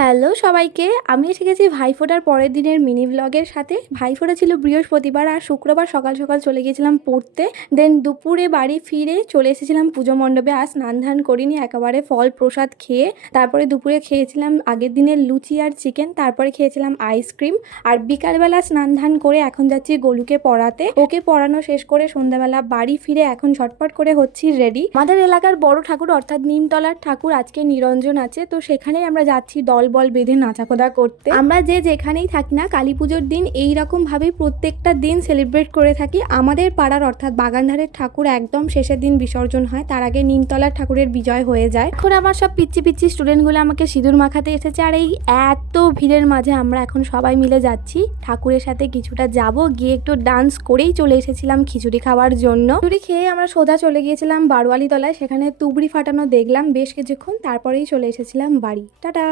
Hello সবাইকে, আমি এসে গেছি ভাইফোঁটার পরের দিনের মিনি ব্লগের সাথে। ভাইফোঁটা ছিল বৃহস্পতিবার আর শুক্রবার সকাল সকাল চলে গিয়েছিলাম পড়তে। দেন দুপুরে বাড়ি ফিরে চলে এসেছিলাম পুজো মণ্ডপে। আর স্নান ধান করিনি, একেবারে ফল প্রসাদ খেয়ে। তারপরে দুপুরে খেয়েছিলাম আগের দিনের লুচি আর চিকেন, তারপরে খেয়েছিলাম আইসক্রিম আর বিকালবেলা স্নান ধান করে এখন যাচ্ছি গোলুকে পড়াতে। ওকে পড়ানো শেষ করে সন্ধ্যাবেলা বাড়ি ফিরে এখন ঝটপট করে হচ্ছি রেডি আমাদের এলাকার বড় ঠাকুর অর্থাৎ নিমতলার ঠাকুর আজকে নিরঞ্জন আছে। তো সেখানেই আমরা যাচ্ছি দল বল বেঁধে নাচাকোদা করতে। আমরা যে যেখানেই থাকি না, কালী পুজোর দিন এই ভাবে প্রত্যেকটা দিন সেলিব্রেট করে থাকি। আমাদের পাড়ার অর্থাৎ বাগানধারের ঠাকুর একদম শেষের দিন বিসর্জন হয়, তার আগে নিমতলার ঠাকুরের বিজয় হয়ে যায়। এখন আমার সব পিচ্ছি পিচ্ছি স্টুডেন্টগুলো আমাকে সিঁদুর মাখাতে এসেছে, আর এই এত ভিড়ের মাঝে আমরা এখন সবাই মিলে যাচ্ছি। ঠাকুরের সাথে কিছুটা যাব, গিয়ে একটু ডান্স করেই চলে এসেছিলাম খিচুড়ি খাওয়ার জন্য। খিচুড়ি খেয়ে আমরা সোজা চলে গিয়েছিলাম বারোয়ালি তলায়, সেখানে তুবড়ি ফাটানো দেখলাম বেশ কিছুক্ষণ, তারপরেই চলে এসেছিলাম বাড়ি। টাটা!